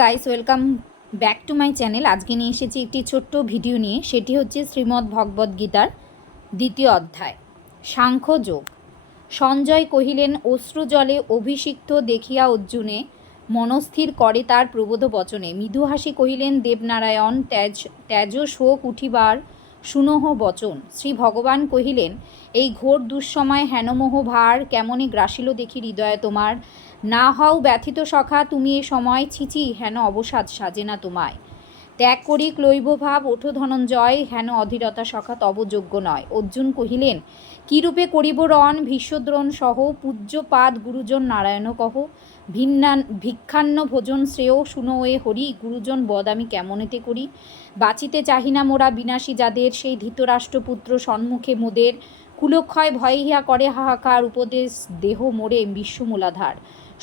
Guys welcome back to my channel. আজকে নিয়ে এসেছি একটি ছোট্ট ভিডিও নিয়ে। সেটি হচ্ছে শ্রীমদ্ ভগবদ্ গীতার 2য় অধ্যায় সাংখ্যযোগ। সঞ্জয় কহিলেন, অশ্রুজলে অভিষিক্ত দেখিয়া অর্জুনে মনস্থির করে তার প্রবোধ বচনে। মৃদু হাসি কহিলেন, দেবনারায়ণ ত্যাজ শোক উঠিবার শুনহ বচন। শ্রী ভগবান কহিলেন, এই ঘোর দুঃসময় হেনমোহ ভার কেমনে গ্রাসিল দেখি হৃদয়ে তোমার। না হও ব্যথিত সখা তুমি এ সময়, ছিচি হেন অবসাদ সাজে না তোমায়। ত্যাগ করি ক্লৈব ভাব ওঠো ধনঞ্জয়, হেন অধীরতা সখা তব যোগ্য নয়। অর্জুন কহিলেন, কিরূপে করিব রণ ভীষ্মদ্রোণ সহ, পূজ্যপাদ গুরুজন নারায়ণ কহ। ভিক্ষান্ন ভোজন শ্রেয় শুনো এ হরি, গুরুজন বদ আমি কেমনেতে করি। বাঁচিতে চাহি না মোরা বিনাশী যাদের, সেই ধৃতরাষ্ট্রপুত্র সম্মুখে মোদের। কুলক্ষয় ভয়ে হিয়া করে হাহাকার, উপদেশ দেহ মোরে বিশ্বমূলাধার।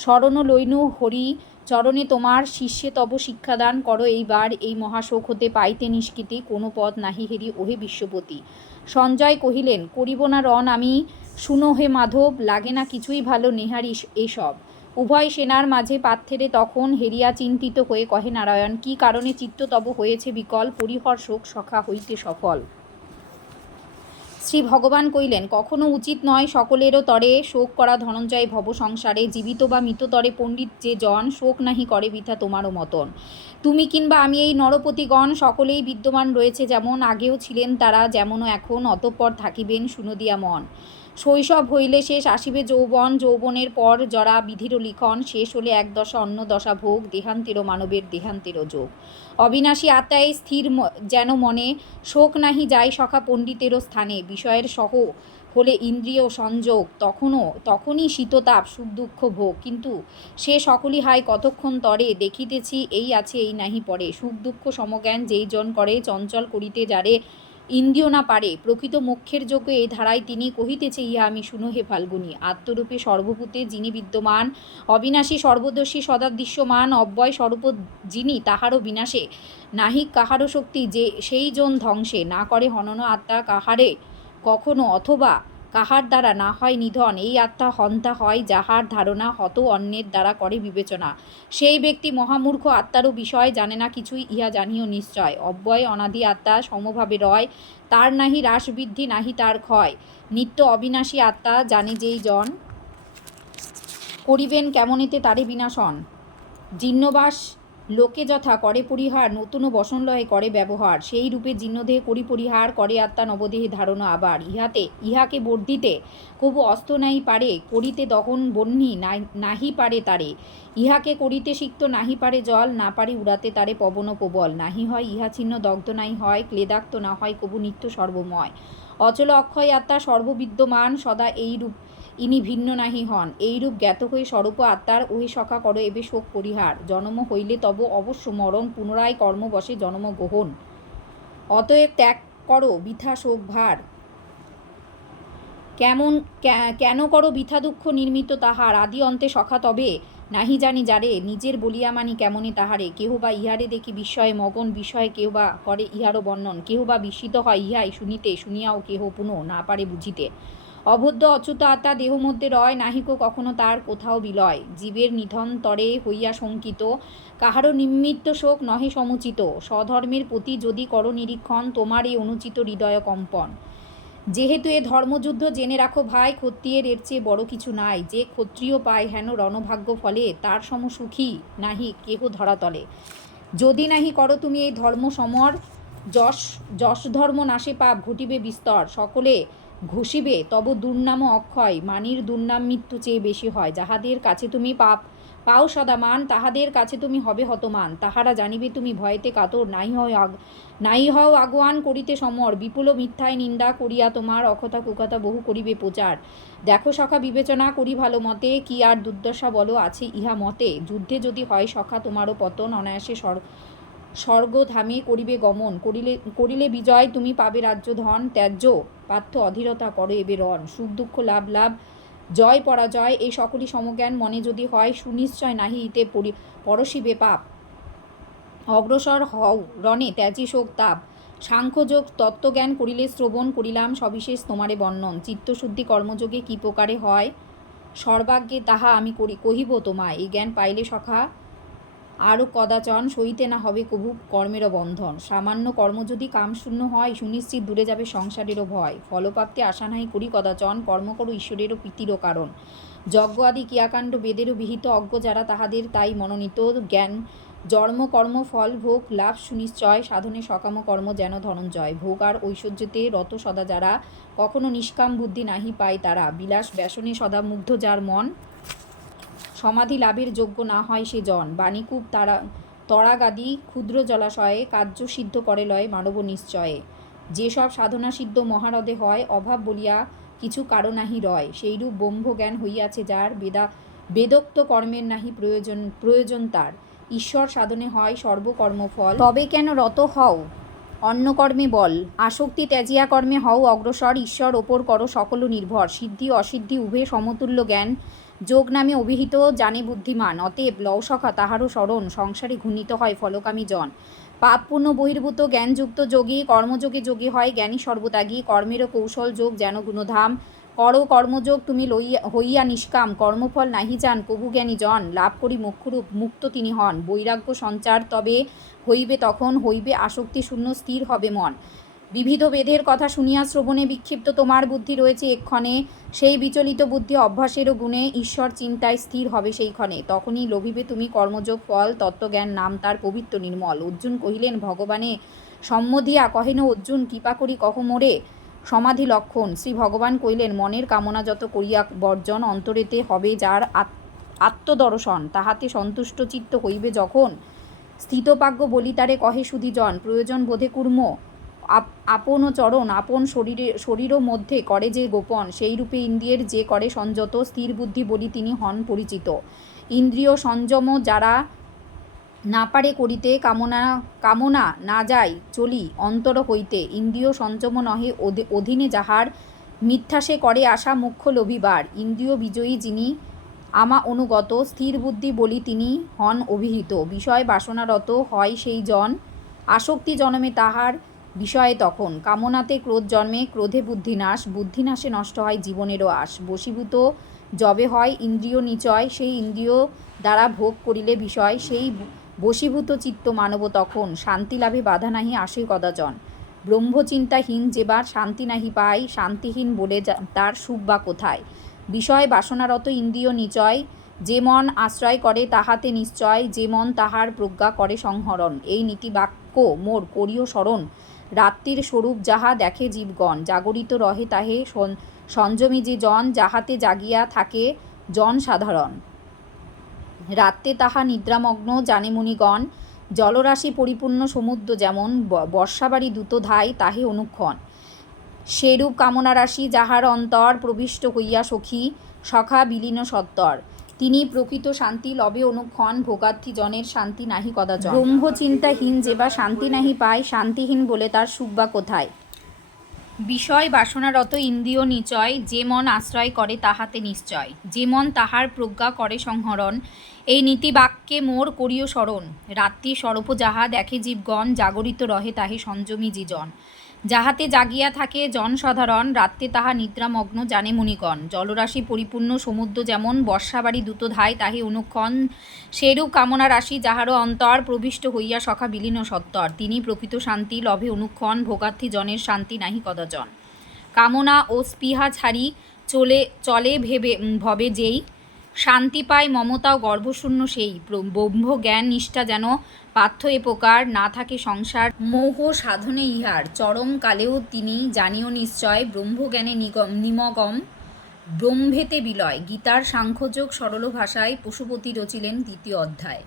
শরণ লইনু হরি চরণে তোমার, শিষ্যে তব শিক্ষাদান করো এইবার। এই মহাশোক হতে পাইতে নিষ্কৃতি, কোনো পথ নাহি হেরি ওহে বিশ্বপতি। সঞ্জয় কহিলেন, করিব না রণ আমি, শুনো হে মাধব লাগে না কিছুই ভালো নেহারি এসব। উভয় সেনার মাঝে পার্থেরে তখন হেরিয়া চিন্তিত হয়ে কহে নারায়ণ, কি কারণে চিত্ত তব হয়েছে বিকল, পরিহর শোক সখা হইতে সফল। শ্রী ভগবান কইলেন, কখনো উচিত নয় সকলেরও তরে শোক করা ধনঞ্জয় ভব সংসারে। জীবিত বা মৃততরে পণ্ডিত যে জন, শোক নাহি করে বৃথা তোমারও মতন। তুমি কিংবা আমি এই নরপতিগণ সকলেই বিদ্যমান রয়েছে যেমন, আগেও ছিলেন তারা যেমনও এখন, অতঃপর থাকিবেন শুনদিয়া মন। শৈশব হইলে শেষ আসিবে যৌবন, যৌবনের পর জরা বিধির লিখন, শেষ হলে এক দশা অন্য দশা ভোগ, দেহান্তেরও মানবের দেহান্তেরও যোগ। অবিনাশী আত্মায় স্থির যেন মনে, শোক নাহি যায় সখা পণ্ডিতেরও স্থানে। বিষয়ের সহ হলে ইন্দ্রিয় সংযোগ, তখনই শীততাপ সুখ দুঃখ ভোগ। কিন্তু সে সকলই হায় কতক্ষণ তরে, দেখিতেছি এই আছে এই নাহি পরে। সুখ দুঃখ সমজ্ঞান যেই জন করে, চঞ্চল করিতে যারে ইন্দ্রিয় না পারে। প্রকৃত মোক্ষের যোগ্য এই ধারায় তিনি, কহিতেছে ইহা আমি শুনো হে ফাল্গুনী। আত্মরূপে সর্বভূতে যিনি বিদ্যমান, অবিনাশী সর্বদর্শী সদা দৃশ্যমান, অব্যয় স্বরূপ যিনি, তাহারও বিনাশে নাহি কাহারও শক্তি, যে সেই জন ধ্বংসে না করে হনন আত্মা কাহারে কখনো, অথবা কাহার দ্বারা না হয় নিধন। এই আত্মা হন্তা হয় যাহার ধারণা, হত অন্যের দ্বারা করে বিবেচনা। সেই ব্যক্তি মহামূর্খ, আত্মারও বিষয় জানে না কিছুই, ইহা জানিও নিশ্চয়। অব্যয় অনাদি আত্মা সমভাবে রয়, তার নাহি হ্রাস বৃদ্ধি নাহি তার ক্ষয়। নিত্য অবিনাশী আত্মা জানে যেই জন, করিবেন কেমনেতে তারে বিনাশন। জীর্ণবাস লোকে যথা করে পরিহার, নতুন বসনলয়ে করে ব্যবহার। সেই রূপে জীর্ণদেহে করি পরিহার, করে আত্মা নবদেহে ধারণ আবার। ইহাকে বর্ধিতে কবু অস্ত নাই পারে, করিতে দহন বহ্নি নাহি পারে তারে। ইহাকে করিতে সিক্ত নাহি পারে জল, না পারে উড়াতে তারে পবন প্রবল। নাহি হয় ইহা ছিন্ন দগ্ধ নাই হয়, ক্লেদাক্ত না হয় কবু নিত্য সর্বময়। অচল অক্ষয় আত্মা সর্ববিদ্যমান, সদা এই রূপ ইনি ভিন্ন নাহি হন। এইরূপ জ্ঞাত হয়ে স্বরূপ আত্মার, ওহে সখা করো এবে শোক পরিহার। জন্ম হইলে তব অবশ্য মরণ, পুনরায় কর্মবশে জন্ম গ্রহণ। অতএব ত্যাগ করো বৃথা শোক ভার, কেন করো বৃথা দুঃখ নির্মিত তাহার। আদি অন্তে সখা তবে নাহি জানি যারে, নিজের বলিয়া মানি কেমনে তাহারে। কেহ বা ইহারে দেখি বিস্ময়ে মগন, বিষয়ে কেহ বা করে ইহারও বর্ণন। কেহ বা বিস্মিত হয় ইহাই শুনিতে, শুনিয়াও কেহ পুনঃ না পারে বুঝিতে। অবদ্ধ অচ্যুত আত্মা দেহ মধ্যে রয়, নাহিক কখনো তার কোথাও বিলয়। জীবের নিধন তরে হইয়া শঙ্কিত, কাহারও নিমিত্ত শোক নহে সমুচিত। স্বধর্মের প্রতি যদি করো নিরীক্ষণ, তোমার এই অনুচিত হৃদয় কম্পন। যেহেতু এ ধর্মযুদ্ধ জেনে রাখো ভাই, ক্ষত্রিয়ের এর চেয়ে বড় কিছু নাই। যে ক্ষত্রিয় পায় হেন রণভাগ্য ফলে, তার সম সুখী নাহি কেহ ধরাতলে। যদি নাহি করো তুমি এই ধর্ম সমর, যশ ধর্ম নাশে পাপ ঘটিবে বিস্তর। সকলে ঘষিবে তব দুর্নাম অক্ষয়, মানির দুর্নাম মৃত্যু চেয়ে বেশি হয়। যাহাদের কাছে তুমি পাও সদা মান, তাহাদের কাছে তুমি হবে হতমান। তাহারা জানিবে তুমি ভয়েতে কাতর, নাই হও আগুয়ান করিতে সমর। বিপুল মিথ্যায় নিন্দা করিয়া তোমার, অকথা কুকথা বহু করিবে প্রচার। দেখো সখা বিবেচনা করি ভালো মতে, কি আর দুর্দশা বলো আছে ইহা মতে। যুদ্ধে যদি হয় সখা তোমারও পতন, অনায়াসে স্বর্গধামে করিবে গমন। করিলে বিজয় তুমি পাবে রাজ্য ধন, ত্যায্য পার্থ অধীরতা করো এবে রণ। সুখ দুঃখ লাভ লাভ জয় পরাজয়, এই সকলই সমজ্ঞান মনে যদি হয়, সুনিশ্চয় নাহি ইতে পরশিবে পাপ। অগ্রসর হও রণে ত্যাজি শোক তাপ, সাংখ্যযোগ তত্ত্বজ্ঞান করিলে শ্রবণ করিলাম সবিশেষ তোমারে বর্ণন। চিত্তশুদ্ধি কর্মযোগে কি প্রকারে হয়, সর্বাগ্যে তাহা আমি কহিব তোমায়। এই জ্ঞান পাইলে সখা আরও কদাচন সইতে না হবে কভু কর্মেরও বন্ধন। সামান্য কর্ম যদি কামশূন্য হয়, সুনিশ্চিত দূরে যাবে সংসারেরও ভয়। ফলপ্রাপ্তি আশা নাই করি কদাচন, কর্ম করো ঈশ্বরেরও প্রীতিরও কারণ। যজ্ঞ আদি ক্রিয়াকাণ্ড বেদেরও বিহিত, অজ্ঞ যারা তাহাদের তাই মনোনীত। জ্ঞান জন্ম কর্ম ফল ভোগ লাভ সুনিশ্চয়, সাধনে সকাম কর্ম যেন ধনঞ্জয়। ভোগ আর ঐশ্বর্যতে রত সদা যারা, কখনো নিষ্কাম বুদ্ধি নাহি পায় তারা। বিলাস ব্যসনে সদা মুগ্ধ যার মন, সমাধি লাভের যোগ্য না হয় সে জন। বাণীকূপ তড়াগাদি ক্ষুদ্র জলাশয়ে, কার্য সিদ্ধ করে লয় মানব নিশ্চয়ে। যেসব সাধনা সিদ্ধ মহারদে হয়, অভাব বলিয়া কিছু কারণ নাহি রয়। সেইরূপ ব্রহ্মজ্ঞান হইয়াছে যার, বেদোক্ত কর্মের নাহি প্রয়োজন তার। ঈশ্বর সাধনে হয় সর্বকর্মফল, তবে কেন রত হও অন্য কর্মে বল। আসক্তি ত্যাজিয়া কর্মে হও অগ্রসর, ঈশ্বর ওপর করো সকল নির্ভর। সিদ্ধি অসিদ্ধি উভে সমতুল্য জ্ঞান, যোগ নামে অভিহিত জানে বুদ্ধিমান। অতএব লও সখা তাহারও শরণ, সংসারে ঘূর্ণিত হয় ফলকামী জন। পাপ পুণ্য বহির্ভূত জ্ঞানযুক্ত যোগী, কর্মযোগে যোগী হয় জ্ঞানী সর্বত্যাগী। কর্মেরও কৌশল যোগ যেন গুণধাম, করো কর্মযোগ তুমি হইয়া নিষ্কাম। কর্মফল নাহি চান কভু জ্ঞানী জন, লাভ করি মোক্ষরূপ মুক্ত তিনি হন। বৈরাগ্য সঞ্চার তবে হইবে তখন, হইবে আসক্তি শূন্য স্থির হবে মন। বিবিধ বেদের কথা শুনিয়া শ্রবণে বিক্ষিপ্ত তোমার বুদ্ধি রয়েছে এক্ষণে, সেই বিচলিত বুদ্ধি অভ্যাসেরও গুণে ঈশ্বর চিন্তায় স্থির হবে সেইক্ষণে। তখনই লভিবে তুমি কর্মযোগ ফল, তত্ত্বজ্ঞান নাম তার পবিত্র নির্মল। অর্জুন কহিলেন ভগবানে সম্মধিয়া, কহেন অর্জুন কৃপা করি কহ মোরে সমাধি লক্ষণ। শ্রী ভগবান কহিলেন মনের কামনা যত করিয়া বর্জন, অন্তরেতে হবে যার আত্মদর্শন। তাহাতে সন্তুষ্ট চিত্ত হইবে যখন, স্থিতপ্রাজ্ঞ বলি তারে কহে সুধীজন। প্রয়োজন বোধে কুর্ম আপন চরণ, আপন শরীরও মধ্যে করে যে গোপন। সেই রূপে ইন্দ্রিয়ের যে করে সংযত, স্থির বুদ্ধি বলি তিনি হন পরিচিত। ইন্দ্রিয় সংযম যারা না পারে করিতে, কামনা না যায় চলি অন্তর হইতে। ইন্দ্রিয় সংযম নহে অধীনে যাহার, মিথ্যা সে করে আশা মুখ্য লভিবার। ইন্দ্রিয় বিজয়ী যিনি আমা অনুগত, স্থির বুদ্ধি বলি তিনি হন অভিহিত। বিষয় বাসনারত হয় সেই জন, আসক্তি জন্মে তাহার বিষয়ে তখন। কামনাতে ক্রোধ জন্মে, ক্রোধে বুদ্ধিনাশ, বুদ্ধিনাশে নষ্ট হয় জীবনেরও আশ। বশীভূত যবে হয় ইন্দ্রিয় নিচয়, সেই ইন্দ্রিয় দ্বারা ভোগ করিলে বিষয়। সেই বশীভূত চিত্ত মানব তখন, শান্তি লাভে বাধা নাহি আসে কদাচন। ব্রহ্মচিন্তাহীন যেবার শান্তি নাহি পায়, শান্তিহীন বলে তার সুখ বা কোথায়। বিষয় বাসনারত ইন্দ্রিয় নিচয়, যে মন আশ্রয় করে তাহাতে নিশ্চয়। যে মন তাহার প্রজ্ঞা করে সংহরণ, এই নীতি বাক্য মোর করিও স্মরণ। রাত্রির স্বরূপ যাহা দেখে জীবগণ, জাগরিত রহে তাহে সংযমী যে জন। যাহাতে জাগিয়া থাকে জন সাধারণ, রাত্রে তাহা নিদ্রামগ্ন জানে মুনিগণ। জলরাশি পরিপূর্ণ সমুদ্র যেমন, বর্ষাবাড়ি দ্রুত ধায় তাহে অনুক্ষণ। সেরূপ কামনা রাশি যাহার অন্তর, প্রবিষ্ট হইয়া সখা বিলীন সত্তর। তিনি প্রকৃত শান্তি লবে অনুক্ষণ, ভোগার্থী জনের শান্তি নাহি কদাচন। ব্রহ্মচিন্তাহীন যে বা শান্তি নাহি পায়, শান্তিহীন বলে তার সুখ বা কোথায়। বিষয় বাসনারত ইন্দ্রিয় নিচয়, যে মন আশ্রয় করে তাহাতে নিশ্চয়। যে মন তাহার প্রজ্ঞা করে সংহরণ, এই নীতি বাক্যে মোর করিও স্মরণ। রাত্রি স্বরূপ যাহা দেখে জীবগণ, জাগরিত রহে তাহে সংযমী যে জন। যাহাতে জাগিয়া থাকে জন সাধারণ, রাত্রে তাহা নিদ্রামগ্ন জানে মুনিগণ। জলরাশি পরিপূর্ণ সমুদ্র যেমন, বর্ষাবাড়ি দ্রুত ধায় তাহে অনুক্ষণ। সেরূপ কামনা রাশি যাহারও অন্তর, প্রবিষ্ট হইয়া সখা বিলীন সত্তর। তিনি প্রকৃত শান্তি লভে অনুক্ষণ, ভোগার্থী জনের শান্তি নাহি কদাচন। কামনা ও স্পৃহা ছাড়ি চলে ভবে যেই, শান্তি পায় মমতা ও গর্ভশূন্য সেই। ব্রহ্মজ্ঞান নিষ্ঠা যেন পার্থ এ প্রকার, না থাকে সংসার মোহ সাধনে ইহার। চরম কালেও তিনি জানিও নিশ্চয়, ব্রহ্মজ্ঞানে নিমগম ব্রহ্মেতে বিলয়। গীতার সাংখ্যযোগ সরল ভাষায় পশুপতি রচিলেন 2য় অধ্যায়।